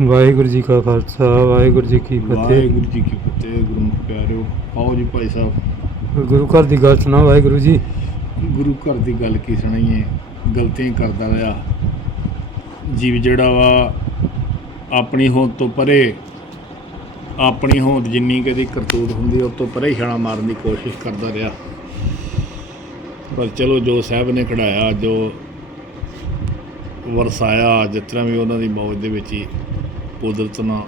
ਵਾਹਿਗੁਰੂ ਜੀ ਕਾ ਖਾਲਸਾ ਵਾਹਿਗੁਰੂ ਜੀ ਕੀ ਫਤਿਹ। ਵਾਹਿਗੁਰੂ ਜੀ ਕੀ ਫਤਿਹ ਗੁਰਮੁਖ ਪਿਆਰਿਓ। ਆਓ ਜੀ ਭਾਈ ਸਾਹਿਬ। ਗੁਰੂ ਘਰ ਦੀ ਗੱਲ ਸੁਣਾ ਵਾਹਿਗੁਰੂ ਜੀ। ਗੁਰੂ ਘਰ ਦੀ ਗੱਲ ਕੀ ਸੁਣਾਈਏ? ਗਲਤੀਆਂ ਕਰਦਾ ਰਿਹਾ। ਜੀਵ ਜਿਹੜਾ ਵਾ ਆਪਣੀ ਹੋਂਦ ਤੋਂ ਪਰੇ ਆਪਣੀ ਹੋਂਦ ਜਿੰਨੀ ਕਦੀ ਕਰਤੂਤ ਹੁੰਦੀ ਉਹ ਤੋਂ ਪਰੇ ਛਾਲਾਂ ਮਾਰਨ ਦੀ ਕੋਸ਼ਿਸ਼ ਕਰਦਾ ਰਿਹਾ। ਪਰ ਚਲੋ ਜੋ ਸਾਹਿਬ ਨੇ ਕਢਾਇਆ ਜੋ ਵਰਸਾਇਆ ਜਿਸ ਤਰ੍ਹਾਂ ਵੀ ਉਹਨਾਂ ਦੀ ਮੌਜ ਦੇ ਵਿੱਚ ਹੀ ਕੁਦਰਤ ਨਾਲ।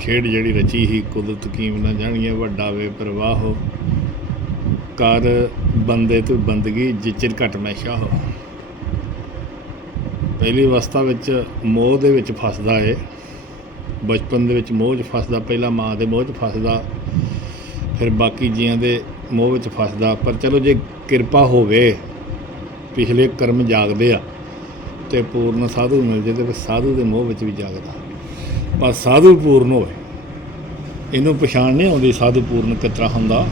ਖੇਡ ਜਿਹੜੀ ਰਚੀ ਸੀ, ਕੁਦਰਤ ਕੀਮ ਨਾ ਜਾਣੀਏ, ਵੱਡਾ ਵੇ ਪ੍ਰਵਾਹ ਕਰ ਬੰਦੇ ਤੋਂ ਬੰਦਗੀ, ਜਿਚਰ ਘਟ ਮੈਂ ਹੋ। ਪਹਿਲੀ ਅਵਸਥਾ ਵਿੱਚ ਮੋਹ ਦੇ ਵਿੱਚ ਫਸਦਾ ਏ। ਬਚਪਨ ਦੇ ਵਿੱਚ ਮੋਹ 'ਚ ਫਸਦਾ, ਪਹਿਲਾਂ ਮਾਂ ਦੇ ਮੋਹ 'ਚ ਫਸਦਾ, ਫਿਰ ਬਾਕੀ ਜੀਆਂ ਦੇ ਮੋਹ ਵਿੱਚ ਫਸਦਾ। ਪਰ ਚਲੋ ਜੇ ਕਿਰਪਾ ਹੋਵੇ, ਪਿਛਲੇ ਕਰਮ ਜਾਗਦੇ ਆ। ਤੇ ਪੂਰਨ ਸਾਧੂ ਮਿਲ ਜੇ ਤੇ ਫਿਰ ਸਾਧੂ ਦੇ ਮੋਹ ਵਿੱਚ ਵੀ ਜਾਗਦਾ। ਪਰ ਸਾਧੂ ਪੂਰਨ ਹੋਵੇ, ਇਹਨੂੰ ਪਛਾਣ ਨਹੀਂ ਆਉਂਦੀ ਸਾਧੂ ਪੂਰਨ ਕਿਤਰਾ ਹੁੰਦਾ।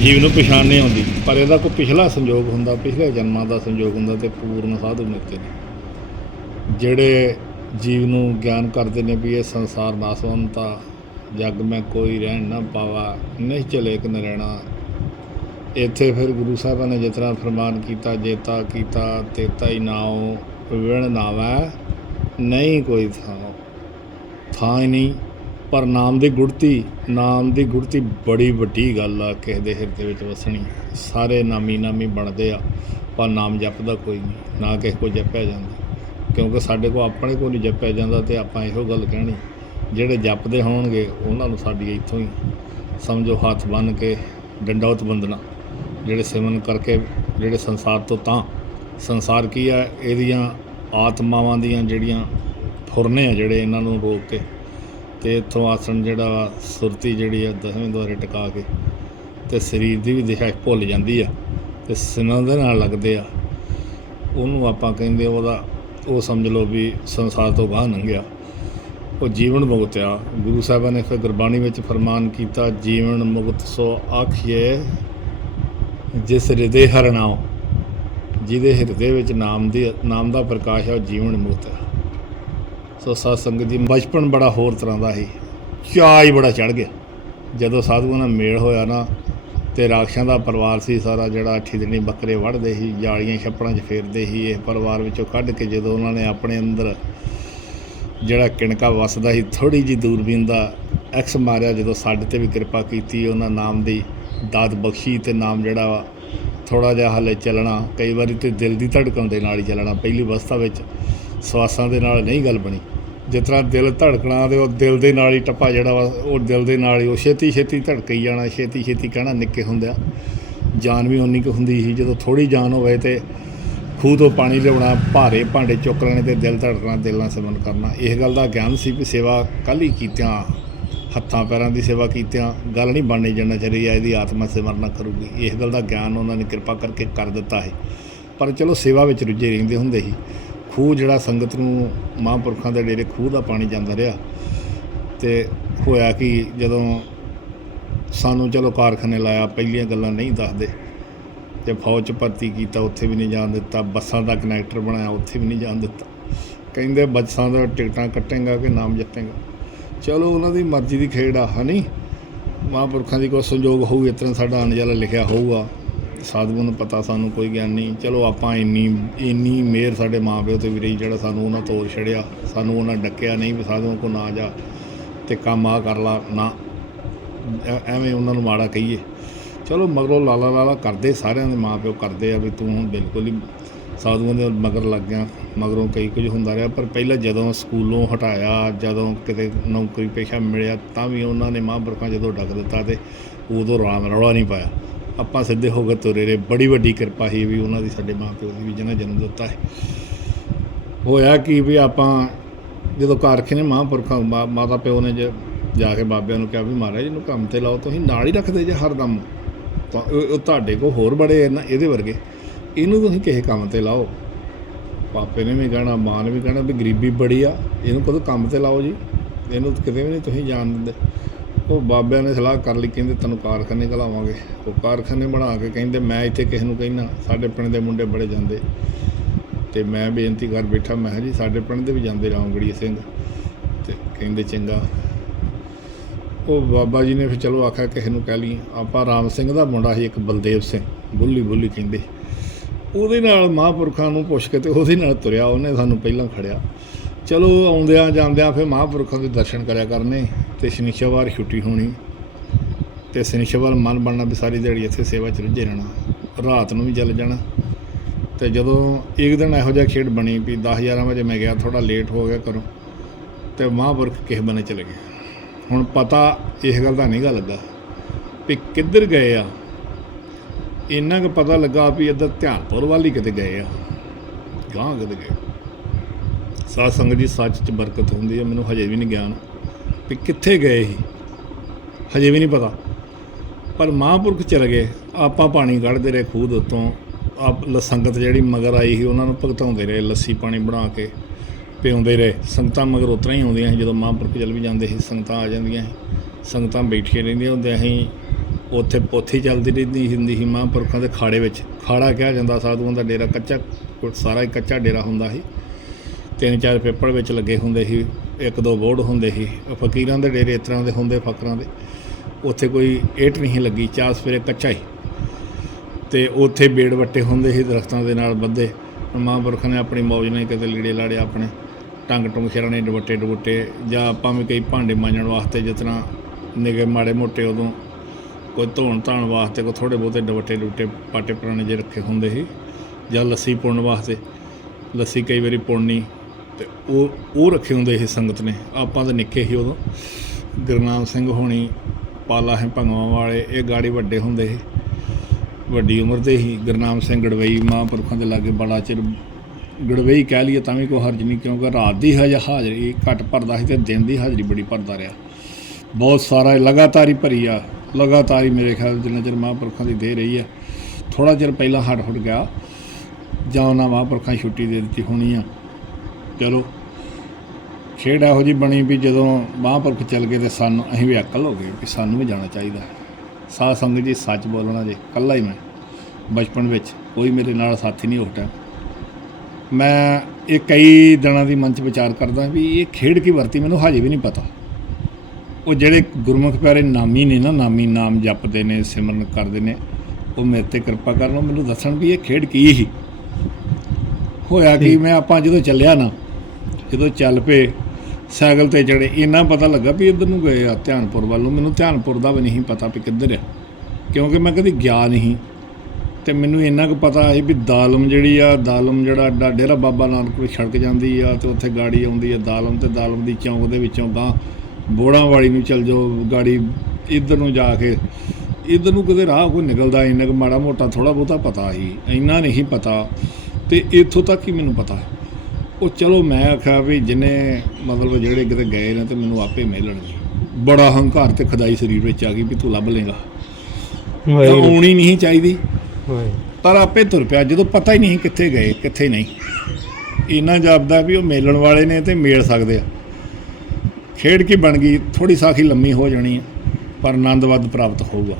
ਜੀਵ ਨੂੰ ਪਛਾਣ ਨਹੀਂ ਆਉਂਦੀ, ਪਰ ਇਹਦਾ ਕੋਈ ਪਿਛਲਾ ਸੰਜੋਗ ਹੁੰਦਾ, ਪਿਛਲੇ ਜਨਮਾਂ ਦਾ ਸੰਜੋਗ ਹੁੰਦਾ ਤੇ ਪੂਰਨ ਸਾਧੂ ਮਿਲਦੇ ਨੇ। ਜਿਹੜੇ ਜੀਵ ਨੂੰ ਗਿਆਨ ਕਰਦੇ ਨੇ ਵੀ ਇਹ ਸੰਸਾਰ ਨਾਸਵੰਤਾ ਜਗ ਮੈਂ ਕੋਈ ਰਹਿਣ ਨਾ ਪਾਵਾ, ਨਹੀਂ ਚਲੇ ਇੱਕ ਨਰੈਣਾ ਇੱਥੇ ਫਿਰ ਗੁਰੂ ਸਾਹਿਬਾਂ ਨੇ ਜਿਸ ਤਰ੍ਹਾਂ ਫਰਮਾਨ ਕੀਤਾ, ਜੇਤਾ ਕੀਤਾ ਤੇਤਾ ਹੀ ਨਾਉ ਵਿਣ ਨਾਵੈ, ਨਹੀਂ ਕੋਈ ਥਾਂ ਥਾਂ ਹੀ ਨਹੀਂ। ਪਰ ਨਾਮ ਦੀ ਗੁੜਤੀ, ਨਾਮ ਦੀ ਗੁੜਤੀ ਬੜੀ ਵੱਡੀ ਗੱਲ ਆ, ਕਿਸੇ ਦੇ ਹਿਰਦੇ ਵਿੱਚ ਵਸਣੀ। ਸਾਰੇ ਨਾਮੀ ਨਾਮੀ ਬਣਦੇ ਆ, ਪਰ ਨਾਮ ਜਪਦਾ ਕੋਈ ਨਹੀਂ, ਨਾ ਕਿਸੇ ਕੋ ਜਪਿਆ ਜਾਂਦਾ। ਕਿਉਂਕਿ ਸਾਡੇ ਕੋ ਆਪਣੇ ਕੋ ਨਹੀਂ ਜਪਿਆ ਜਾਂਦਾ ਤੇ ਆਪਾਂ ਇਹੋ ਗੱਲ ਕਹਿਣੀ, ਜਿਹੜੇ ਜਪਦੇ ਹੋਣਗੇ, ਉਹਨਾਂ ਨੂੰ ਸਾਡੀ ਇੱਥੋਂ ਹੀ ਸਮਝੋ, ਹੱਥ ਬੰਨ ਕੇ ਡੰਡੌਤ ਬੰਦਨਾ ਜਿਹੜੇ ਸਿਮਰਨ ਕਰਕੇ ਜਿਹੜੇ ਸੰਸਾਰ ਤੋਂ ਤਾਂ ਸੰਸਾਰ ਕੀ ਆ, ਇਹਦੀਆਂ ਆਤਮਾਵਾਂ ਦੀਆਂ ਜਿਹੜੀਆਂ ਫੁਰਨੇ ਆ ਜਿਹੜੇ ਇਹਨਾਂ ਨੂੰ ਰੋਕ ਕੇ, ਤੇ ਇੱਥੋਂ ਆਸਣ ਜਿਹੜਾ ਵਾ, ਸੁਰਤੀ ਜਿਹੜੀ ਆ ਦਸਵੇਂ ਦੁਆਰੇ ਟਿਕਾ ਕੇ, ਤੇ ਸਰੀਰ ਦੀ ਵੀ ਦਿਸ਼ਾ ਭੁੱਲ ਜਾਂਦੀ ਆ, ਤੇ ਸਿਮਰਨ ਦੇ ਨਾਲ ਲੱਗਦੇ ਆ। ਉਹਨੂੰ ਆਪਾਂ ਕਹਿੰਦੇ ਉਹਦਾ ਉਹ ਸਮਝ ਲਓ ਵੀ ਸੰਸਾਰ ਤੋਂ ਬਾਹਰ ਲੰਘਿਆ। ਉਹ ਜੀਵਨ ਮੁਕਤ ਆ। ਗੁਰੂ ਸਾਹਿਬਾਂ ਨੇ ਫਿਰ ਗੁਰਬਾਣੀ ਵਿੱਚ ਫਰਮਾਨ ਕੀਤਾ, ਜੀਵਨ ਮੁਕਤ ਸੋ ਆਖੀਏ ਜਿਸ ਹਿਰਦੇ ਹਰਨਾਓ ਜਿਹਦੇ ਹਿਰਦੇ ਵਿੱਚ ਨਾਮ ਦੀ, ਨਾਮ ਦਾ ਪ੍ਰਕਾਸ਼ ਹੈ, ਉਹ ਜੀਵਨ ਮੁਕਤ ਹੈ। ਸੋ ਸਾਧ ਸੰਗਤ ਜੀ ਬਚਪਨ ਬੜਾ ਹੋਰ ਤਰ੍ਹਾਂ ਦਾ ਸੀ। ਚਾਹ ਹੀ ਬੜਾ ਚੜ ਗਿਆ। ਜਦੋਂ ਸਾਧੂਆਂ ਨਾਲ ਮੇਲ ਹੋਇਆ ਨਾ, ਤੇ ਰਾਖਸ਼ਾਂ ਦਾ ਪਰਿਵਾਰ ਸੀ ਸਾਰਾ, ਜਿਹੜਾ ਅੱਠੀ ਦਿਨੀ ਬੱਕਰੇ ਵੜਦੇ ਸੀ, ਜਾਲੀਆਂ ਛੱਪੜਾਂ 'ਚ ਫੇਰਦੇ ਸੀ, ਇਹ ਪਰਿਵਾਰ ਵਿੱਚੋਂ ਕੱਢ ਕੇ ਜਦੋਂ ਉਹਨਾਂ ਨੇ ਆਪਣੇ ਅੰਦਰ ਜਿਹੜਾ ਕਿਣਕਾ ਵਸਦਾ ਸੀ ਥੋੜੀ ਜੀ ਦੂਰਬੀਨ ਦਾ ਐਕਸ ਮਾਰਿਆ, ਜਦੋਂ ਸਾਡੇ ਤੇ ਵੀ ਕਿਰਪਾ ਕੀਤੀ, ਉਹਨਾਂ ਨਾਮ ਦੀ ਦਾਤ ਬਖਸ਼ੀ ਤੇ ਨਾਮ ਜਿਹੜਾ ਵਾ ਥੋੜਾ ਜਿਹਾ ਹਲੇ ਚੱਲਣਾ, ਕਈ ਵਾਰੀ ਤੇ ਦਿਲ ਦੀ ਧੜਕਣ ਦੇ ਨਾਲ ਹੀ ਚੱਲਣਾ, ਪਹਿਲੀ ਅਵਸਥਾ ਵਿੱਚ ਸਵਾਸਾਂ ਦੇ ਨਾਲ ਨਹੀਂ ਗੱਲ ਬਣੀ। ਜਿਸ ਤਰ੍ਹਾਂ ਦਿਲ ਧੜਕਣਾ ਤੇ ਉਹ ਦਿਲ ਦੇ ਨਾਲ ਹੀ ਟੱਪਾ ਜਿਹੜਾ ਵਾ, ਉਹ ਦਿਲ ਦੇ ਨਾਲ ਹੀ, ਉਹ ਛੇਤੀ ਛੇਤੀ ਧੜਕਈ ਜਾਣਾ ਛੇਤੀ ਛੇਤੀ ਕਹਿਣਾ ਨਿੱਕੇ ਹੁੰਦਿਆਂ। ਜਾਨ ਵੀ ਉਨੀ ਕੁ ਹੁੰਦੀ ਸੀ, ਜਦੋਂ ਥੋੜੀ ਜਾਨ ਹੋਵੇ ਤੇ ਖੂਹ ਤੋਂ ਪਾਣੀ ਲਿਆਉਣਾ, ਭਾਰੇ ਭਾਂਡੇ ਚੁੱਕ ਲੈਣੇ ਤੇ ਦਿਲ ਧੜਕਣਾ, ਦਿਲ ਨਾਲ ਸਿਮਰਨ ਕਰਨਾ। ਇਸ ਗੱਲ ਦਾ ਗਿਆਨ ਸੀ ਵੀ ਸੇਵਾ ਕੱਲ੍ਹ ਹੀ ਕੀਤਿਆਂ। ਹੱਥਾਂ ਪੈਰਾਂ ਦੀ ਸੇਵਾ ਕੀਤਿਆਂ ਗੱਲ ਨਹੀਂ ਬਣਨੀ ਜਾਣਾ ਚਾਹੀਦੀ ਹੈ ਇਹਦੀ ਆਤਮਾ ਸਿਮਰਨਾ ਕਰੂਗੀ। ਇਸ ਗੱਲ ਦਾ ਗਿਆਨ ਉਹਨਾਂ ਨੇ ਕਿਰਪਾ ਕਰਕੇ ਕਰ ਦਿੱਤਾ ਹੈ ਪਰ ਚਲੋ ਸੇਵਾ ਵਿੱਚ ਰੁੱਝੇ ਰਹਿੰਦੇ ਹੁੰਦੇ ਸੀ। ਖੂਹ ਜਿਹੜਾ ਸੰਗਤ ਨੂੰ ਮਹਾਂਪੁਰਖਾਂ ਦੇ ਡੇਰੇ ਖੂਹ ਦਾ ਪਾਣੀ ਜਾਂਦਾ ਰਿਹਾ ਤੇ ਹੋਇਆ ਕਿ ਜਦੋਂ ਸਾਨੂੰ ਚਲੋ ਕਾਰਖਾਨੇ ਲਾਇਆ, ਪਹਿਲੀਆਂ ਗੱਲਾਂ ਨਹੀਂ ਦੱਸਦੇ। ਤੇ ਫੌਜ ਚ ਭਰਤੀ ਕੀਤਾ, ਉੱਥੇ ਵੀ ਨਹੀਂ ਜਾਣ ਦਿੱਤਾ, ਬੱਸਾਂ ਦਾ ਕਨੈਕਟਰ ਬਣਾਇਆ, ਉੱਥੇ ਵੀ ਨਹੀਂ ਜਾਣ ਦਿੱਤਾ। ਕਹਿੰਦੇ ਬੱਸਾਂ ਦਾ ਟਿਕਟਾਂ ਕੱਟੇਗਾ ਕਿ ਨਾਮ ਜਿੱਤੇਗਾ ਚਲੋ ਉਹਨਾਂ ਦੀ ਮਰਜ਼ੀ ਦੀ ਖੇਡ ਆ, ਹਨੀ? ਮਹਾਂਪੁਰਖਾਂ ਦੀ ਕੋਈ ਸੰਯੋਗ ਹੋਊ ਇਸ ਤਰ੍ਹਾਂ ਸਾਡਾ ਅਨਜਲ ਲਿਖਿਆ ਹੋਊਗਾ। ਸਾਧੂਆਂ ਨੂੰ ਪਤਾ, ਸਾਨੂੰ ਕੋਈ ਗਿਆਨ ਨਹੀਂ। ਚਲੋ ਆਪਾਂ ਇੰਨੀ ਇੰਨੀ ਮਿਹਰ ਸਾਡੇ ਮਾਪਿਓ ਤੇ ਵੀ ਰਹੀ ਜਿਹੜਾ ਸਾਨੂੰ ਉਹਨਾਂ ਤੋਰ ਛੜਿਆ, ਸਾਨੂੰ ਉਹਨਾਂ ਡੱਕਿਆ, ਨਹੀਂ ਵੀ ਸਾਧੂਆਂ ਕੋ ਨਾ ਜਾ ਤੇ ਕੰਮ ਆ ਕਰ ਲਾ, ਨਾ। ਐਵੇਂ ਉਹਨਾਂ ਨੂੰ ਮਾੜਾ ਕਹੀਏ। ਚਲੋ ਮਗਰੋਂ ਲਾਲਾ ਲਾਲਾ ਕਰਦੇ ਸਾਰਿਆਂ ਦੇ ਮਾਪਿਓ ਕਰਦੇ ਆ ਵੀ ਤੂੰ ਹੁਣ ਬਿਲਕੁਲ ਹੀ ਸਾਧੂਆਂ ਦੇ ਮਗਰ ਲੱਗ ਗਿਆ, ਮਗਰੋਂ ਕਈ ਕੁਝ ਹੁੰਦਾ ਰਿਹਾ, ਪਰ ਪਹਿਲਾਂ ਜਦੋਂ ਸਕੂਲੋਂ ਹਟਾਇਆ, ਜਦੋਂ ਕਿਤੇ ਨੌਕਰੀ ਪੇਸ਼ਾ ਮਿਲਿਆ, ਤਾਂ ਵੀ ਉਹਨਾਂ ਨੇ ਮਹਾਂਪੁਰਖਾਂ ਜਦੋਂ ਡੱਕ ਦਿੱਤਾ ਤੇ ਉਦੋਂ ਰਾਮ ਰੌਲਾ ਨਹੀਂ ਪਾਇਆ। ਆਪਾਂ ਸਿੱਧੇ ਹੋ ਕੇ ਤੁਰੇ ਰਹੇ। ਬੜੀ ਵੱਡੀ ਕਿਰਪਾ ਸੀ ਵੀ ਉਹਨਾਂ ਦੀ ਸਾਡੇ ਮਾਪਿਓ ਦੀ ਵੀ ਜਿਹਨਾਂ ਜਨਮ ਦਿੱਤਾ ਹੈ ਹੋਇਆ ਕਿ ਵੀ ਆਪਾਂ ਜਦੋਂ ਕਾਰਖਾਨੇ ਮਹਾਂਪੁਰਖਾਂ, ਮਾ- ਮਾਤਾ ਪਿਓ ਨੇ ਜ- ਜਾ ਕੇ ਬਾਬਿਆਂ ਨੂੰ ਕਿਹਾ ਵੀ ਮਹਾਰਾਜ ਇਹਨੂੰ ਕੰਮ ਤੇ ਲਾਓ, ਤੁਸੀਂ ਨਾਲ ਹੀ ਰੱਖਦੇ ਜੇ ਹਰਦਮ ਤਾਂ ਤੁਹਾਡੇ ਕੋਲ ਹੋਰ ਬੜੇ ਆ ਨਾ ਇਹਦੇ ਵਰਗੇ। ਇਹਨੂੰ ਤੁਸੀਂ ਕਿਸੇ ਕੰਮ ਤੇ ਲਾਓ। ਪਾਪੇ ਨੇ ਵੀ ਕਹਿਣਾ, ਮਾਂ ਨੇ ਵੀ ਕਹਿਣਾ ਵੀ ਗਰੀਬੀ ਬੜੀ ਆ, ਇਹਨੂੰ ਕਦੋਂ ਕੰਮ ਤੇ ਲਾਓ ਜੀ? ਇਹਨੂੰ ਕਿਤੇ ਵੀ ਨਹੀਂ ਤੁਸੀਂ ਜਾਣ ਦਿੰਦੇ। ਉਹ ਬਾਬਿਆਂ ਨੇ ਸਲਾਹ ਕਰ ਲਈ, ਕਹਿੰਦੇ ਤੈਨੂੰ ਕਾਰਖਾਨੇ ਘਲਾਵਾਂਗੇ। ਉਹ ਕਾਰਖਾਨੇ ਬਣਾ ਕੇ ਕਹਿੰਦੇ, ਮੈਂ ਇੱਥੇ ਕਿਸੇ ਨੂੰ ਕਹਿਣਾ ਸਾਡੇ ਪਿੰਡ ਦੇ ਮੁੰਡੇ ਬੜੇ ਜਾਂਦੇ। ਤੇ ਮੈਂ ਬੇਨਤੀ ਕਰ ਬੈਠਾ, ਮੈਂ ਕਿਹਾ ਜੀ, ਸਾਡੇ ਪਿੰਡ ਦੇ ਵੀ ਜਾਂਦੇ ਰਾਮਗੜੀ ਸਿੰਘ। ਤੇ ਕਹਿੰਦੇ ਚੰਗਾ। ਉਹ ਬਾਬਾ ਜੀ ਨੇ ਫਿਰ ਚਲੋ ਆਖਿਆ ਕਿਸੇ ਨੂੰ ਕਹਿ ਲਈ ਆਪਾਂ ਰਾਮ ਸਿੰਘ ਦਾ ਮੁੰਡਾ ਸੀ, ਇੱਕ ਬਲਦੇਵ ਸਿੰਘ। ਬੁੱਲੀ ਬੁੱਲੀ ਕਹਿੰਦੇ। ਉਹਦੇ ਨਾਲ ਮਹਾਂਪੁਰਖਾਂ ਨੂੰ ਪੁੱਛ ਕੇ ਤੇ ਉਹਦੇ ਨਾਲ ਤੁਰਿਆ, ਉਹਨੇ ਸਾਨੂੰ ਪਹਿਲਾਂ ਖੜਿਆ। ਚਲੋ ਆਉਂਦਿਆਂ ਜਾਂਦਿਆਂ ਫਿਰ ਮਹਾਂਪੁਰਖਾਂ ਦੇ ਦਰਸ਼ਨ ਕਰਿਆ ਕਰਨੇ ਤੇ ਸ਼ਨੀਚਰਵਾਰ ਛੁੱਟੀ ਹੋਣੀ ਤੇ ਸ਼ਨੀਚਰਵਾਰ ਮਨ ਬਣਨਾ ਵੀ ਸਾਰੀ ਦਿਹਾੜੀ ਇੱਥੇ ਸੇਵਾ ਚ ਰੁੱਝੇ ਰਹਿਣਾ, ਰਾਤ ਨੂੰ ਵੀ ਚੱਲ ਜਾਣਾ। ਤੇ ਜਦੋਂ ਇੱਕ ਦਿਨ ਇਹੋ ਜਿਹਾ ਖੇਡ ਬਣੀ ਵੀ 10 11 ਵਜੇ ਮੈਂ ਗਿਆ ਥੋੜਾ ਲੇਟ ਹੋ ਗਿਆ ਕਰੋ ਤੇ ਮਹਾਂਪੁਰਖ ਕਿਸ ਬੰਨੇ ਚਲੇ ਗਏ ਹੁਣ ਪਤਾ ਇਸ ਗੱਲ ਦਾ ਨਹੀਂ ਗਾ ਲੱਗਾ ਵੀ ਕਿੱਧਰ ਗਏ ਆ। ਇੰਨਾ ਕੁ ਪਤਾ ਲੱਗਾ ਵੀ ਇੱਧਰ ਧਿਆਨਪੁਰ ਵੱਲ ਹੀ ਕਿਤੇ ਗਏ ਆ। ਗਾਂ ਕਿਤੇ ਗਏ। ਸਾਧ ਸੰਗਤ ਦੀ ਸੱਚ ਚ ਬਰਕਤ ਹੁੰਦੀ ਹੈ ਮੈਨੂੰ ਹਜੇ ਵੀ ਨਹੀਂ ਗਿਆਨ ਵੀ ਕਿੱਥੇ ਗਏ ਸੀ। ਹਜੇ ਵੀ ਨਹੀਂ ਪਤਾ। ਪਰ ਮਹਾਂਪੁਰਖ ਚਲੇ ਗਏ। ਆਪਾਂ ਪਾਣੀ ਕੱਢਦੇ ਰਹੇ ਖੂਹ ਦੇ ਉੱਤੋਂ। ਆਪ ਲ- ਸੰਗਤ ਜਿਹੜੀ ਮਗਰ ਆਈ ਸੀ, ਉਹਨਾਂ ਨੂੰ ਭਗਤਾਉਂਦੇ ਰਹੇ, ਲੱਸੀ ਪਾਣੀ ਬਣਾ ਕੇ ਪਿਉਂਦੇ ਰਹੇ। ਸੰਗਤਾਂ ਮਗਰ ਉਤਰਾ ਹੀ ਆਉਂਦੀਆਂ ਸੀ। ਜਦੋਂ ਮਹਾਂਪੁਰਖ ਚਲ ਵੀ ਜਾਂਦੇ ਸੀ, ਸੰਗਤਾਂ ਆ ਜਾਂਦੀਆਂ ਸੀ। ਸੰਗਤਾਂ ਬੈਠੀਆਂ ਰਹਿੰਦੀਆਂ ਹੁੰਦੀਆਂ ਸੀ। ਉੱਥੇ ਪੋਥੀ ਚੱਲਦੀ ਰਹਿੰਦੀ ਹੁੰਦੀ ਸੀ ਮਹਾਂਪੁਰਖਾਂ ਦੇ ਖਾੜੇ ਵਿੱਚ। ਖਾੜਾ ਕਿਹਾ ਜਾਂਦਾ, ਸਾਧੂਆਂ ਦਾ ਡੇਰਾ ਕੱਚਾ, ਸਾਰਾ ਹੀ ਕੱਚਾ ਡੇਰਾ ਹੁੰਦਾ ਸੀ। ਤਿੰਨ ਚਾਰ ਪੇਪਰ ਵਿੱਚ ਲੱਗੇ ਹੁੰਦੇ ਸੀ, ਇੱਕ ਦੋ ਬੋਰਡ ਹੁੰਦੇ ਸੀ। ਫਕੀਰਾਂ ਦੇ ਡੇਰੇ ਇਸ ਤਰ੍ਹਾਂ ਦੇ ਹੁੰਦੇ, ਫਕਰਾਂ ਦੇ। ਉੱਥੇ ਕੋਈ ਏਟ ਨਹੀਂ ਲੱਗੀ, ਚਾਰ ਸਵੇਰੇ ਕੱਚਾ ਹੀ। ਤੇ ਉੱਥੇ ਬੇੜ ਵੱਟੇ ਹੁੰਦੇ ਸੀ ਦਰਖਤਾਂ ਦੇ ਨਾਲ ਬੱਧੇ ਮਹਾਂਪੁਰਖ ਨੇ ਆਪਣੀ ਮੌਜ ਨਾਲ ਕਿਤੇ ਲੀੜੇ ਲਾੜੇ ਆਪਣੇ, ਟੰਗ ਟੁੰਗ ਨੇ ਦੁਪੱਟੇ ਦੁਪੱਟੇ ਜਾਂ ਆਪਾਂ ਵੀ ਕਈ ਭਾਂਡੇ ਮਾਂਜਣ ਵਾਸਤੇ ਜਿਸ ਤਰ੍ਹਾਂ ਨਿਗੇ ਮਾੜੇ ਮੋਟੇ ਉਦੋਂ ਕੋਈ ਧੋਣ ਧਾਣ ਵਾਸਤੇ ਕੋਈ ਥੋੜੇ ਬਹੁਤੇ ਦੁਪੱਟੇ ਦੁਪੱਟੇ ਪਾਟੇ ਪੁਰਾਣੇ ਜੇ ਰੱਖੇ ਹੁੰਦੇ ਸੀ, ਜਾਂ ਲੱਸੀ ਪੁਣਨ ਵਾਸਤੇ। ਲੱਸੀ ਕਈ ਵਾਰੀ ਪੁਣਨੀ ਤੇ ਉਹ ਉਹ ਰੱਖੇ ਹੁੰਦੇ ਸੀ ਸੰਗਤ ਨੇ। ਆਪਾਂ ਤਾਂ ਨਿੱਕੇ ਸੀ ਉਦੋਂ। ਗੁਰਨਾਮ ਸਿੰਘ ਹੋਣੀ, ਪਾਲਾ ਹੈ ਭੰਗਵਾਂ ਵਾਲੇ, ਇਹ ਗਾੜੀ ਵੱਡੇ ਹੁੰਦੇ ਸੀ। ਵੱਡੀ ਉਮਰ ਦੇ ਹੀ ਗੁਰਨਾਮ ਸਿੰਘ ਗੜਵਈ ਮਹਾਂਪੁਰਖਾਂ ਦੇ ਲਾਗੇ ਬੜਾ ਚਿਰ ਗੜਵਈ ਕਹਿ ਲਈਏ ਤਾਂ ਵੀ ਕੋਈ ਹਰਜ ਨਹੀਂ, ਕਿਉਂਕਿ ਰਾਤ ਦੀ ਹਜ ਹਾਜ਼ਰੀ ਘੱਟ ਭਰਦਾ ਸੀ ਤੇ ਦਿਨ ਦੀ ਹਾਜ਼ਰੀ ਬੜੀ ਭਰਦਾ ਰਿਹਾ। ਬਹੁਤ ਸਾਰਾ ਲਗਾਤਾਰ ਹੀ ਭਰੀ ਆ। ਲਗਾਤਾਰ ਹੀ ਮੇਰੇ ਖਿਆਲ ਜਿੰਨਾ ਚਿਰ ਮਹਾਂਪੁਰਖਾਂ ਦੀ ਦੇ ਰਹੀ ਹੈ ਥੋੜਾ ਚਿਰ ਪਹਿਲਾਂ ਹਟ ਹੁਟ ਗਿਆ, ਜਾਂ ਉਹਨਾਂ ਮਹਾਂਪੁਰਖਾਂ ਛੁੱਟੀ ਦੇ ਦਿੱਤੀ ਹੋਣੀ ਆ। ਚਲੋ, ਖੇਡ ਇਹੋ ਜੀ ਬਣੀ ਵੀ ਜਦੋਂ ਮਹਾਂਪੁਰਖ ਚੱਲ ਗਏ ਤੇ ਸਾਨੂੰ, ਅਸੀਂ ਵੀ ਅਕਲ ਹੋ ਗਏ ਵੀ ਸਾਨੂੰ ਵੀ ਜਾਣਾ ਚਾਹੀਦਾ ਸਾਧ ਸੰਗਤ ਜੀ, ਸੱਚ ਬੋਲਣਾ ਜੇ ਕੱਲਾ ਹੀ ਮੈਂ, ਬਚਪਨ ਵਿੱਚ ਕੋਈ ਮੇਰੇ ਨਾਲ ਸਾਥੀ ਨਹੀਂ ਉਸ ਮੈਂ ਇਹ ਕਈ ਦਿਨਾਂ ਦੀ ਮਨ ਚ ਵਿਚਾਰ ਕਰਦਾ ਵੀ ਇਹ ਖੇਡ ਕੀ ਵਰਤੀ, ਮੈਨੂੰ ਹਜੇ ਵੀ ਨਹੀਂ ਪਤਾ। ਉਹ ਜਿਹੜੇ ਗੁਰਮੁਖ ਪਿਆਰੇ ਨਾਮੀ ਨੇ ਨਾ ਨਾਮੀ ਨਾਮ ਜਪਦੇ ਨੇ ਸਿਮਰਨ ਕਰਦੇ ਨੇ ਉਹ ਮੇਰੇ ਤੇ ਕਿਰਪਾ ਕਰਨ ਉਹ ਮੈਨੂੰ ਦੱਸਣ ਵੀ ਇਹ ਖੇਡ ਕੀ ਸੀ। ਹੋਇਆ ਕਿ ਮੈਂ ਆਪਾਂ ਜਦੋਂ ਚੱਲਿਆ ਨਾ ਜਦੋਂ ਚੱਲ ਪਏ ਸਾਈਕਲ ਤੇ ਚੜੇ ਇੰਨਾ ਪਤਾ ਲੱਗਾ ਵੀ ਇੱਧਰ ਨੂੰ ਗਏ ਆ ਧਿਆਨਪੁਰ ਵੱਲ ਮੈਨੂੰ ਧਿਆਨਪੁਰ ਦਾ ਵੀ ਨਹੀਂ ਪਤਾ ਵੀ ਕਿੱਧਰ ਆ ਕਿਉਂਕਿ ਮੈਂ ਕਦੀ ਗਿਆ ਨਹੀਂ। ਤੇ ਮੈਨੂੰ ਇੰਨਾ ਕੁ ਪਤਾ ਹੈ ਵੀ ਦਾਲਮ ਜਿਹੜੀ ਆ ਦਾਲਮ ਜਿਹੜਾ ਅੱਡਾ ਡੇਰਾ ਬਾਬਾ ਨਾਨਕ ਕੋਲ ਛੜਕ ਜਾਂਦੀ ਆ ਤੇ ਉੱਥੇ ਗਾੜੀ ਆਉਂਦੀ ਆ ਦਾਲਮ ਤੇ ਦਾਲਮ ਦੀ ਚੌਂਕ ਦੇ ਵਿੱਚੋਂ ਗਾਂ ਬੋੜਾਂ ਵਾਲੀ ਨੂੰ ਚੱਲ ਜਾਓ ਗਾੜੀ ਇੱਧਰ ਨੂੰ ਜਾ ਕੇ। ਇੱਧਰ ਨੂੰ ਕਿਤੇ ਰਾਹ ਕੋਈ ਨਿਕਲਦਾ ਇੰਨਾ ਕੁ ਮਾੜਾ ਮੋਟਾ ਥੋੜਾ ਬਹੁਤਾ ਪਤਾ ਸੀ ਇੰਨਾ ਨਹੀਂ ਪਤਾ। ਤੇ ਇੱਥੋਂ ਤੱਕ ਹੀ ਮੈਨੂੰ ਪਤਾ। ਉਹ ਚਲੋ ਮੈਂ ਆਖਿਆ ਵੀ ਜਿਨੇ ਮਤਲਬ ਜਿਹੜੇ ਕਿਤੇ ਗਏ ਨੇ ਤੇ ਮੈਨੂੰ ਆਪੇ ਮਿਲਣਗੇ ਬੜਾ ਹੰਕਾਰ ਤੇ ਖਦਾਈ ਸਰੀਰ ਵਿੱਚ ਆ ਗਈ ਵੀ ਤੂੰ ਲੱਭ ਲੇਗਾ। ਆਉਣੀ ਨਹੀਂ ਚਾਹੀਦੀ। ਪਰ ਆਪੇ ਤੁਰ ਪਿਆ ਜਦੋਂ ਪਤਾ ਹੀ ਨਹੀਂ ਕਿੱਥੇ ਗਏ ਕਿੱਥੇ ਨਹੀਂ। ਇੰਨਾ ਜਾਪਦਾ ਵੀ ਉਹ ਮੇਲਣ ਵਾਲੇ ਨੇ ਤੇ ਮੇਲ ਸਕਦੇ ਆ। ਖੇਡ ਕੇ ਬਣ ਗਈ ਥੋੜੀ ਸਾਖੀ ਲੰਮੀ ਹੋ ਜਾਣੀ ਹੈ, ਪਰ ਆਨੰਦ ਵੱਧ ਪ੍ਰਾਪਤ ਹੋਊਗਾ।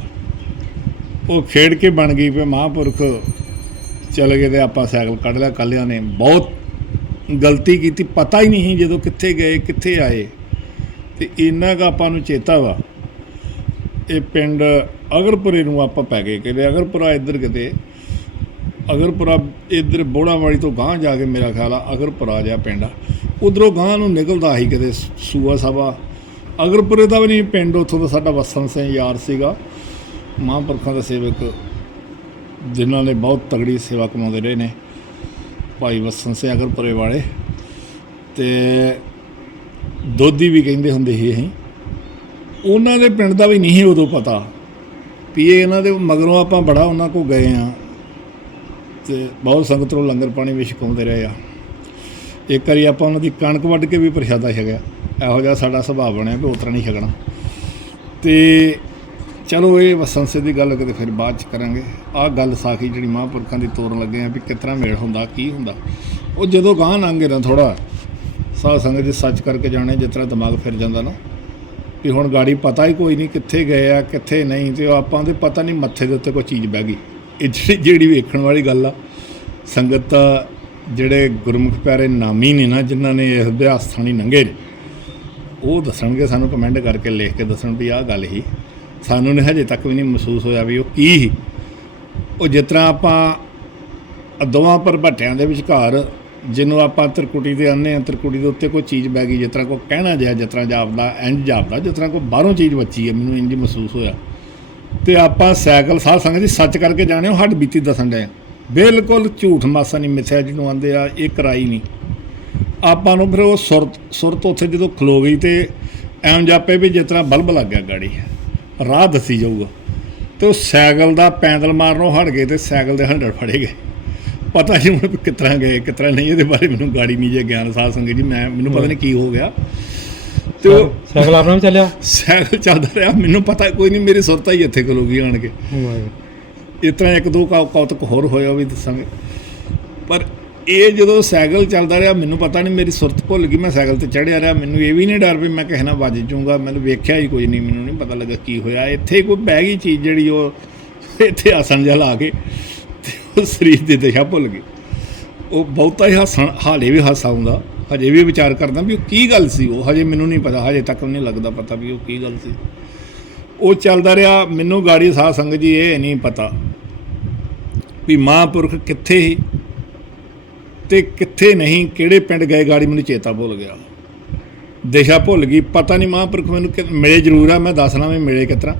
ਉਹ ਖੇਡ ਕੇ ਬਣ ਗਈ ਵੀ ਮਹਾਂਪੁਰਖ ਚਲੇ ਗਏ ਤੇ ਆਪਾਂ ਸਾਈਕਲ ਕੱਢ ਲਿਆ ਕੱਲਿਆਂ ਨੇ ਬਹੁਤ ਗਲਤੀ ਕੀਤੀ, ਪਤਾ ਹੀ ਨਹੀਂ ਜਦੋਂ ਕਿੱਥੇ ਗਏ, ਕਿੱਥੇ ਆਏ। ਤੇ ਇੰਨਾ ਕੁ ਆਪਾਂ ਨੂੰ ਚੇਤਾ ਵਾ, ਇਹ ਪਿੰਡ ਅਗਰਪੁਰੇ ਨੂੰ ਆਪਾਂ ਪੈ ਗਏ ਕਿਤੇ, ਅਗਰਪੁਰਾ ਇੱਧਰ ਕਿਤੇ, ਅਗਰਪੁਰਾ ਇੱਧਰ ਬੋੜਾ ਵਾਲੀ ਤੋਂ ਗਾਂਹ ਜਾ ਕੇ ਮੇਰਾ ਖਿਆਲ ਆ, ਅਗਰਪੁਰਾ ਜਿਹਾ ਪਿੰਡ ਆ। ਉਧਰੋਂ ਗਾਂਹ ਨੂੰ ਨਿਕਲਦਾ ਸੀ ਕਿਤੇ ਸੂਆ ਸਭਾ ਅਗਰਪੁਰੇ ਦਾ ਵੀ ਨਹੀਂ, ਪਿੰਡ ਉੱਥੋਂ ਦਾ ਸਾਡਾ ਵਸਨ ਸਿੰਘ ਯਾਰ ਸੀਗਾ। ਮਹਾਂਪੁਰਖਾਂ ਦੇ ਸੇਵਕ, ਜਿਨ੍ਹਾਂ ਨੇ ਬਹੁਤ ਤਗੜੀ ਸੇਵਾ ਕਮਾਉਂਦੇ ਰਹੇ ਨੇ, ਭਾਈ ਵਸਨ ਸਿੰਘ ਅਗਰਪੁਰੇ ਵਾਲੇ। ਤੇ ਦੋਧੀ ਵੀ ਕਹਿੰਦੇ ਹੁੰਦੇ ਸੀ ਅਸੀਂ। ਉਹਨਾਂ ਦੇ ਪਿੰਡ ਦਾ ਵੀ ਨਹੀਂ ਸੀ ਉਦੋਂ ਪਤਾ। ਵੀ ਇਹ ਇਹਨਾਂ ਦੇ ਮਗਰੋਂ ਆਪਾਂ ਬੜਾ ਉਹਨਾਂ ਕੋ ਗਏ ਆ। ਤੇ ਬਹੁਤ ਸੰਗਤ ਨੂੰ ਲੰਗਰ ਪਾਣੀ ਵੀ ਛਕਾਉਂਦੇ ਰਹੇ ਆ। ਇੱਕ ਵਾਰੀ ਆਪਾਂ ਉਹਨਾਂ ਦੀ ਕਣਕ ਵੱਢ ਕੇ ਵੀ ਪ੍ਰਸ਼ਾਦਾ ਛਕਿਆ। ਇਹੋ ਜਿਹਾ ਸਾਡਾ ਸੁਭਾਅ ਬਣਿਆ ਵੀ ਉਤਰਾ ਨਹੀਂ ਛਕਣਾ। ਤੇ ਚਲੋ ਇਹ ਵਸਨ ਦੀ ਗੱਲ ਕਿਤੇ ਫਿਰ ਬਾਅਦ ਚ ਕਰਾਂਗੇ। ਆਹ ਗੱਲ ਸਾਖੀ ਜਿਹੜੀ ਮਹਾਂਪੁਰਖਾਂ ਦੀ ਤੋਰਨ ਲੱਗੇ ਆ ਵੀ ਕਿਤਨਾ ਮੇਲ ਹੁੰਦਾ, ਕੀ ਹੁੰਦਾ। ਉਹ ਜਦੋਂ ਗਾਂ ਲੰਘੇ ਨਾ ਥੋੜਾ ਸਾਧ ਸੰਗਤ ਜੀ ਸੱਚ ਕਰਕੇ ਜਾਣੇ, ਜਿਸ ਤਰ੍ਹਾਂ ਦਿਮਾਗ ਫਿਰ ਜਾਂਦਾ ਨਾ। ਵੀ ਹੁਣ ਗਾੜੀ ਪਤਾ ਹੀ ਕੋਈ ਨਹੀਂ ਕਿੱਥੇ ਗਏ ਆ, ਕਿੱਥੇ ਨਹੀਂ, ਤੇ ਆਪਾਂ ਦੇ ਪਤਾ ਨਹੀਂ ਮੱਥੇ ਦੇ ਉੱਤੇ ਕੋਈ ਚੀਜ਼ ਬਹਿ ਗਈ। ਇਹ ਜਿਹੜੀ ਜਿਹੜੀ ਵੇਖਣ ਵਾਲੀ ਗੱਲ ਆ, ਸੰਗਤ ਜਿਹੜੇ ਗੁਰਮੁਖ ਪਿਆਰੇ ਨਾਮੀ ਨੇ ਨਾ, ਜਿਨ੍ਹਾਂ ਨੇ ਇਸ ਅਭਿਆਸ ਥਾਣੀ ਲੰਘੇ ਨੇ, ਉਹ ਦੱਸਣਗੇ ਸਾਨੂੰ ਕਮੈਂਟ ਕਰਕੇ ਲਿਖ ਕੇ ਦੱਸਣ ਵੀ ਆਹ ਗੱਲ ਹੀ। ਸਾਨੂੰ ਨੇ ਹਜੇ ਤੱਕ ਵੀ ਨਹੀਂ ਮਹਿਸੂਸ ਹੋਇਆ ਵੀ ਉਹ ਕੀ ਹੀ। ਉਹ ਜਿਸ ਤਰ੍ਹਾਂ ਆਪਾਂ ਦੋਵਾਂ ਪਰਭੱਟਿਆਂ ਦੇ ਵਿਚਕਾਰ ਜਿਹਨੂੰ ਆਪਾਂ ਤਰਕੁਟੀ ਦੇ ਆਨੇ ਆ, ਤਰਕੁਟੀ ਦੇ ਉੱਤੇ ਕੋਈ ਚੀਜ਼ ਬੈ ਗਈ, ਜਿਸ ਤਰ੍ਹਾਂ ਕੋ ਕਹਿਣਾ ਜਿਹਾ, ਜਿਸ ਤਰ੍ਹਾਂ ਜਾਪਦਾ ਇੰਜ ਜਾਪਦਾ, ਜਿਸ ਤਰ੍ਹਾਂ ਕੋ ਬਾਹਰੋਂ ਚੀਜ਼ ਬੱਚੀ ਹੈ, ਮੈਨੂੰ ਇੰਜ ਮਹਿਸੂਸ ਹੋਇਆ। ਤੇ ਆਪਾਂ ਸਾਈਕਲ, ਸਾਧ ਸੰਗਤ ਜੀ, ਸੱਚ ਕਰਕੇ ਜਾਣੇ ਉਹ ਹੱਡ ਬੀਤੀ ਦੱਸਣ ਡਏ ਆ। ਬਿਲਕੁਲ ਝੂਠ ਮਾਸਾ ਨਹੀਂ ਮਿੱਥਿਆ ਜਿਹਨੂੰ ਆਂਦੇ ਆ ਇਹ ਕਰਾਈ ਨਹੀਂ। ਆਪਾਂ ਨੂੰ ਫਿਰ ਉਹ ਸੁਰਤ ਸੁਰਤ ਉੱਥੇ ਜਦੋਂ ਖਲੋ ਗਈ ਤੇ ਐਂ ਜਾਪੇ ਵੀ ਜਿਸ ਤਰ੍ਹਾਂ ਬਲਬ ਲੱਗ ਗਿਆ ਗਾੜੀ। ਰਾਹ ਦੱਸੀ ਜਾਊਗਾ। ਤੇ ਉਹ ਸਾਈਕਲ ਦਾ ਪੈਦਲ ਮਾਰਨੋਂ ਹਟ ਗਏ ਤੇ ਸਾਈਕਲ ਦੇ ਹੰਡੜ ਫੜੇ ਗਏ। ਪਤਾ ਨਹੀਂ ਹੁਣ ਕਿਸ ਤਰ੍ਹਾਂ ਗਏ ਕਿਸ ਤਰ੍ਹਾਂ ਨਹੀਂ ਇਹਦੇ ਬਾਰੇ ਮੈਨੂੰ ਗਾੜੀ ਨਹੀਂ ਜੇ ਗਿਆਨ ਸਾਧ ਸੰਗਤ ਜੀ ਮੈਂ ਮੈਨੂੰ ਪਤਾ ਨਹੀਂ ਕੀ ਹੋ ਗਿਆ। ਤੇ ਉਹ ਸਾਈਕਲ ਆਪਣਾ ਵੀ ਚੱਲਿਆ? ਸਾਈਕਲ ਚੱਲਦਾ ਰਿਹਾ ਮੈਨੂੰ ਪਤਾ ਕੋਈ ਨਹੀਂ ਮੇਰੀ ਸੁਰਤਾ ਹੀ ਇੱਥੇ ਖਲੋ ਗਈ ਆਣ ਕੇ। ਇਸ ਤਰ੍ਹਾਂ ਇੱਕ ਦੋ ਕੌ- ਕੌਤਕ ਹੋਰ ਹੋਇਆ ਉਹ ਵੀ ਦੱਸਾਂਗੇ। ਪਰ ਇਹ ਜਦੋਂ ਸਾਈਕਲ ਚੱਲਦਾ ਰਿਹਾ, ਮੈਨੂੰ ਪਤਾ ਨਹੀਂ, ਮੇਰੀ ਸੁਰਤ ਭੁੱਲ ਗਈ, ਮੈਂ ਸਾਈਕਲ ਤੇ ਚੜ੍ਹਿਆ ਰਿਹਾ। ਮੈਨੂੰ ਇਹ ਵੀ ਨਹੀਂ ਡਰ ਵੀ ਮੈਂ ਕਿਸੇ ਨਾਲ ਵੱਜ ਜਾਊਂਗਾ ਮੈਨੂੰ ਵੇਖਿਆ ਹੀ ਕੋਈ ਨਹੀਂ, ਮੈਨੂੰ ਨਹੀਂ ਪਤਾ ਲੱਗਾ ਕੀ ਹੋਇਆ। ਇੱਥੇ ਕੋਈ ਬਹਿ ਗਈ ਚੀਜ਼ ਜਿਹੜੀ ਉਹ ਇੱਥੇ ਆਸਣ ਜਿਹਾ ਲਾ ਕੇ ਤੇ ਉਹ ਸਰੀਰ ਦੀ ਦਿਸ਼ਾ ਭੁੱਲ ਗਈ। ਉਹ ਬਹੁਤਾ ਹੀ ਹੱਸਣ, ਹਾਲੇ ਵੀ ਹਾਸਾ ਆਉਂਦਾ। ਹਜੇ ਵੀ ਵਿਚਾਰ ਕਰਦਾ ਵੀ ਉਹ ਕੀ ਗੱਲ ਸੀ? ਉਹ ਹਜੇ ਮੈਨੂੰ ਨਹੀਂ ਪਤਾ, ਹਜੇ ਤੱਕ ਨਹੀਂ ਲੱਗਦਾ ਪਤਾ ਵੀ ਉਹ ਕੀ ਗੱਲ ਸੀ। ਉਹ ਚੱਲਦਾ ਰਿਹਾ, ਮੈਨੂੰ ਗਾੜੀ ਸਾਹ ਸੰਗ ਜੀ ਇਹ ਨਹੀਂ ਪਤਾ। ਵੀ ਮਹਾਂਪੁਰਖ ਕਿੱਥੇ ਸੀ ਤੇ ਕਿੱਥੇ ਨਹੀਂ, ਕਿਹੜੇ ਪਿੰਡ ਗਏ ਗਾੜੀ ਮੈਨੂੰ ਚੇਤਾ ਭੁੱਲ ਗਿਆ। ਦਿਸ਼ਾ ਭੁੱਲ ਗਈ, ਪਤਾ ਨਹੀਂ ਮਹਾਂਪੁਰਖ ਮੈਨੂੰ ਮਿਲੇ ਜ਼ਰੂਰ ਆ, ਮੈਂ ਦੱਸਣਾ ਵੀ ਮਿਲੇ ਕਿਸ ਤਰ੍ਹਾਂ।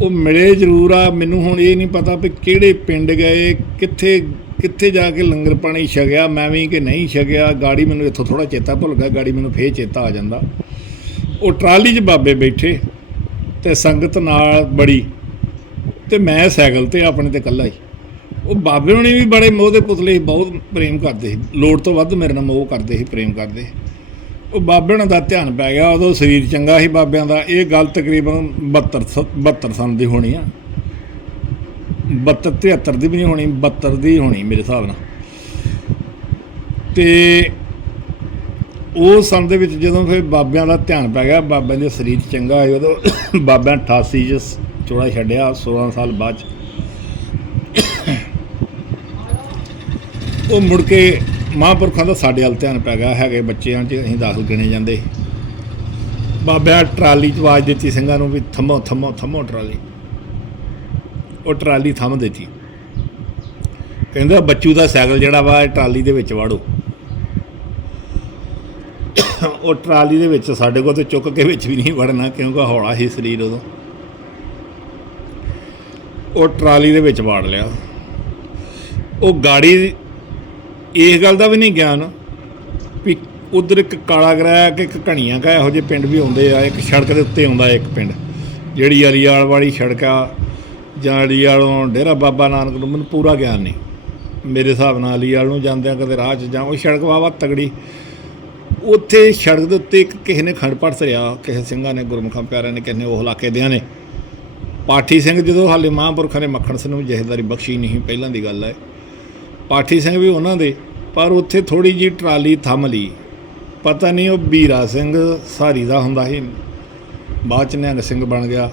ਉਹ ਮਿਲੇ ਜ਼ਰੂਰ ਆ, ਮੈਨੂੰ ਹੁਣ ਇਹ ਨਹੀਂ ਪਤਾ ਵੀ ਕਿਹੜੇ ਪਿੰਡ ਗਏ, ਕਿੱਥੇ ਕਿੱਥੇ ਜਾ ਕੇ ਲੰਗਰ ਪਾਣੀ ਛਕਿਆ, ਮੈਂ ਵੀ ਕਿ ਨਹੀਂ ਛਕਿਆ। ਗਾੜੀ ਮੈਨੂੰ ਇੱਥੋਂ ਥੋੜਾ ਚੇਤਾ ਭੁੱਲ ਗਿਆ, ਗਾੜੀ ਮੈਨੂੰ ਫੇਰ ਚੇਤਾ ਆ ਜਾਂਦਾ। ਉਹ ਟਰਾਲੀ 'ਚ ਬਾਬੇ ਬੈਠੇ ਤੇ ਸੰਗਤ ਨਾਲ ਬੜੀ ਤੇ ਮੈਂ ਸਾਈਕਲ ਤੇ ਆਪਣੇ ਤੇ ਇਕੱਲਾ ਹੀ। ਉਹ ਬਾਬੇ ਹੋਣੀ ਵੀ ਬੜੇ ਮੋਹ ਦੇ ਪੁਤਲੇ ਸੀ, ਬਹੁਤ ਪ੍ਰੇਮ ਕਰਦੇ ਸੀ। ਲੋੜ ਤੋਂ ਵੱਧ ਮੇਰੇ ਨਾਲ ਮੋਹ ਕਰਦੇ ਸੀ, ਪ੍ਰੇਮ ਕਰਦੇ ਸੀ। ਉਹ ਬਾਬੇ ਹੋਣਾ ਦਾ ਧਿਆਨ ਪੈ ਗਿਆ ਉਦੋਂ ਸਰੀਰ ਚੰਗਾ ਸੀ ਬਾਬਿਆਂ ਦਾ। ਇਹ ਗੱਲ ਤਕਰੀਬਨ 72 ਸ- 72 ਸਾਲ ਦੀ ਹੋਣੀ ਆ। 72 73 ਦੀ ਵੀ ਨਹੀਂ ਹੋਣੀ 72 ਦੀ ਹੋਣੀ ਮੇਰੇ ਹਿਸਾਬ ਨਾਲ। ਤੇ ਉਹ ਸੰਨ ਦੇ ਵਿੱਚ ਜਦੋਂ ਫਿਰ ਬਾਬਿਆਂ ਦਾ ਧਿਆਨ ਪੈ ਗਿਆ, ਬਾਬਿਆਂ ਦੇ ਸਰੀਰ ਚੰਗਾ ਹੋਇਆ ਉਦੋਂ ਬਾਬਿਆਂ 88 ਚ ਚੋੜਾ ਛੱਡਿਆ 16 ਸਾਲ ਬਾਅਦ ਉਹ ਮੁੜ ਕੇ ਮਹਾਂਪੁਰਖਾਂ ਦਾ ਸਾਡੇ ਵੱਲ ਧਿਆਨ ਪੈ ਗਿਆ, ਹੈਗੇ ਬੱਚਿਆਂ 'ਚ ਅਸੀਂ ਦਾਖਲ ਗਿਣੇ ਜਾਂਦੇ। ਬਾਬਿਆਂ ਟਰਾਲੀ 'ਚ ਆਵਾਜ਼ ਦਿੱਤੀ ਸਿੰਘਾਂ ਨੂੰ ਵੀ ਥੰਮੋ ਥੰਮੋ ਥੰਮੋ ਟਰਾਲੀ। ਉਹ ਟਰਾਲੀ ਥੰਮ ਦਿੱਤੀ। ਕਹਿੰਦਾ ਬੱਚੂ ਦਾ ਸਾਈਕਲ ਜਿਹੜਾ ਵਾ, ਇਹ ਟਰਾਲੀ ਦੇ ਵਿੱਚ ਵਾੜੋ। ਉਹ ਟਰਾਲੀ ਦੇ ਵਿੱਚ ਸਾਡੇ ਕੋਲ ਤੇ ਚੁੱਕ ਕੇ ਵਿੱਚ ਵੀ ਨਹੀਂ ਵੜਨਾ, ਕਿਉਂਕਿ ਹੌਲਾ ਹੀ ਸਰੀਰ ਉਦੋਂ। ਉਹ ਟਰਾਲੀ ਦੇ ਵਿੱਚ ਵਾੜ ਲਿਆ। ਉਹ ਗਾੜੀ ਇਸ ਗੱਲ ਦਾ ਵੀ ਨਹੀਂ ਗਿਆਨ ਵੀ ਉਧਰ ਇੱਕ ਕਾਲਾ ਗਰਾਇਆ ਕਿ ਇੱਕ ਘਣੀਆਂ ਕਾ ਇਹੋ ਜਿਹੇ ਪਿੰਡ ਵੀ ਆਉਂਦੇ ਆ, ਇੱਕ ਸੜਕ ਦੇ ਉੱਤੇ ਆਉਂਦਾ ਇੱਕ ਪਿੰਡ। ਜਿਹੜੀ ਅਲੀਆਲ ਵਾਲੀ ਸੜਕ ਆ ਜਾਂ ਅਲੀਆਲੋਂ ਡੇਰਾ ਬਾਬਾ ਨਾਨਕ ਨੂੰ ਮੈਨੂੰ ਪੂਰਾ ਗਿਆਨ ਨਹੀਂ। ਮੇਰੇ ਹਿਸਾਬ ਨਾਲ ਅਲੀਆਲ ਨੂੰ ਜਾਂਦਿਆਂ ਕਦੇ ਰਾਹ 'ਚ ਜਾਂ ਉਹ ਸੜਕ ਵਾਵਾ ਤਗੜੀ। ਉੱਥੇ ਸੜਕ ਦੇ ਉੱਤੇ ਇੱਕ ਕਿਸੇ ਨੇ ਖੰਡ ਧਰਿਆ, ਕਿਸੇ ਸਿੰਘਾਂ ਨੇ, ਗੁਰਮੁਖਾਂ ਪਿਆਰਿਆਂ ਨੇ, ਕਿਸੇ ਨੇ ਉਹ ਇਲਾਕੇ ਦਿਆਂ ਨੇ। ਪਾਠੀ ਸਿੰਘ ਜਦੋਂ ਹਾਲੇ ਮਹਾਂਪੁਰਖਾਂ ਨੇ ਮੱਖਣ ਸਿੰਘ ਨੂੰ ਜਹੇਦਾਰੀ ਬਖਸ਼ੀ ਨਹੀਂ, ਪਹਿਲਾਂ ਦੀ ਗੱਲ ਹੈ ਪਾਠੀ ਸਿੰਘ ਵੀ ਉਹਨਾਂ ਦੇ ਪਰ ਉੱਥੇ ਥੋੜੀ ਜੀ ਟਰਾਲੀ ਥੰਮ ਲਈ। ਪਤਾ ਨਹੀਂ ਉਹ ਬੀਰਾ ਸਿੰਘ ਸਾਰੀ ਦਾ ਹੁੰਦਾ ਸੀ। ਬਾਅਦ ਚ ਨਿਹੰਗ ਸਿੰਘ ਬਣ ਗਿਆ।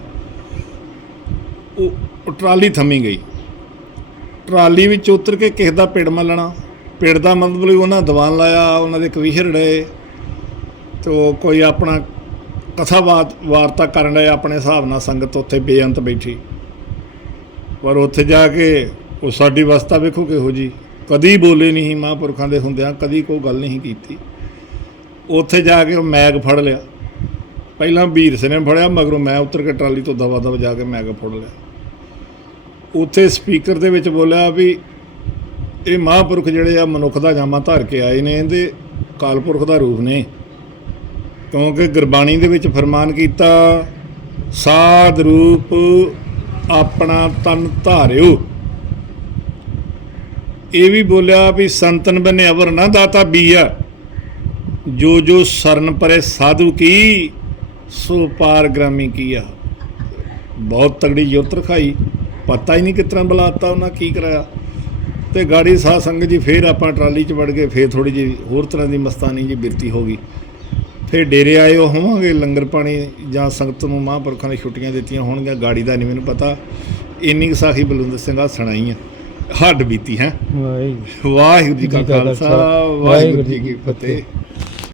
ਉਹ ਟਰਾਲੀ ਥੰਮੀ ਗਈ। ਟਰਾਲੀ ਵਿੱਚ ਉਤਰ ਕੇ ਕਿਸੇ ਦਾ ਪਿੜ ਮੱਲਣਾ। ਪਿੜ ਦਾ ਮਤਲਬ ਉਹਨਾਂ ਦੀਵਾਨ ਲਾਇਆ, ਉਹਨਾਂ ਦੇ ਕਵੀਸ਼ਰ ਡੇ ਤੇ ਉਹ ਕੋਈ ਆਪਣਾ ਕਥਾ ਬਾਤ, ਵਾਰਤਾ ਕਰਨ ਰਹੇ ਆਪਣੇ ਹਿਸਾਬ ਨਾਲ ਸੰਗਤ ਉੱਥੇ ਬੇਅੰਤ ਬੈਠੀ। ਪਰ ਉੱਥੇ ਜਾ ਕੇ ਉਹ ਸਾਡੀ ਅਵਸਥਾ ਵੇਖੋ ਕਿਹੋ ਜੀ ਕਦੀ ਬੋਲੇ ਨਹੀਂ ਸੀ ਮਹਾਂਪੁਰਖਾਂ ਦੇ ਹੁੰਦਿਆਂ, ਕਦੀ ਕੋਈ ਗੱਲ ਨਹੀਂ ਕੀਤੀ। ਉੱਥੇ ਜਾ ਕੇ ਮੈਗ ਫੜ ਲਿਆ। ਪਹਿਲਾਂ ਵੀਰ ਸਿੰਘ ਨੇ ਫੜਿਆ, ਮਗਰੋਂ ਮੈਂ ਉਤਰ ਕੇ ਟਰਾਲੀ ਤੋਂ ਦਵਾ ਦਵਾ ਜਾ ਕੇ ਮੈਗ ਫੜ ਲਿਆ। ਉੱਥੇ ਸਪੀਕਰ ਦੇ ਵਿੱਚ ਬੋਲਿਆ ਵੀ ਇਹ ਮਹਾਂਪੁਰਖ ਜਿਹੜੇ ਆ, ਮਨੁੱਖ ਦਾ ਜਾਮਾ ਧਾਰ ਕੇ ਆਏ ਨੇ, ਇਹਦੇ ਕਾਲਪੁਰਖ ਦਾ ਰੂਪ ਨੇ। ਕਿਉਂਕਿ ਗੁਰਬਾਣੀ ਦੇ ਵਿੱਚ ਫਰਮਾਨ ਕੀਤਾ, ਸਾਧ ਰੂਪ ਆਪਣਾ ਤਨ ਧਾਰਿਓ। ਇਹ ਵੀ ਬੋਲਿਆ ਵੀ ਸੰਤਨ ਬਨੇ ਅਵਰ ਨਾ ਦਾਤਾ ਬੀਆ। ਜੋ ਜੋ ਸਰਨ ਪਰੇ ਸਾਧੂ ਕੀ, ਸੋ ਪਾਰਗ੍ਰਾਮੀ ਕੀਆ ਬਹੁਤ ਤਗੜੀ ਜੋਤ ਰਖਾਈ। ਪਤਾ ਹੀ ਨਹੀਂ ਕਿਸ ਤਰ੍ਹਾਂ ਬੁਲਾਤਾ ਉਹਨਾਂ, ਕੀ ਕਰਾਇਆ। ਤੇ ਗਾੜੀ ਸਾਧ ਸੰਗਤ ਜੀ ਫੇਰ ਆਪਾਂ ਟਰਾਲੀ 'ਚ ਵੜ ਗਏ, ਫੇਰ ਥੋੜੀ ਜਿਹੀ ਹੋਰ ਤਰ੍ਹਾਂ ਦੀ ਮਸਤਾਨੀ ਜੀ ਬਿਰਤੀ ਹੋ ਗਈ। ਫੇਰ ਡੇਰੇ ਆਏ ਉਹ ਹੋਵਾਂਗੇ, ਲੰਗਰ ਪਾਣੀ ਜਾਂ ਸੰਗਤ ਨੂੰ ਮਹਾਂਪੁਰਖਾਂ ਨੇ ਛੁੱਟੀਆਂ ਦਿੱਤੀਆਂ ਹੋਣਗੀਆਂ, ਗਾੜੀ ਦਾ ਨਹੀਂ ਮੈਨੂੰ ਪਤਾ। ਇੰਨੀ ਕੁ ਸਾਖੀ ਬਲਵੰਤ ਸਿੰਘ ਆ ਸੁਣਾਈ ਆ। ਹੱਡ ਬੀਤੀ ਹੈ। ਵਾਹਿਗੁਰੂ ਵਾਹਿਗੁਰੂ ਜੀ ਕਾ ਖਾਲਸਾ, ਵਾਹਿਗੁਰੂ ਜੀ ਕੀ ਫਤਿਹ।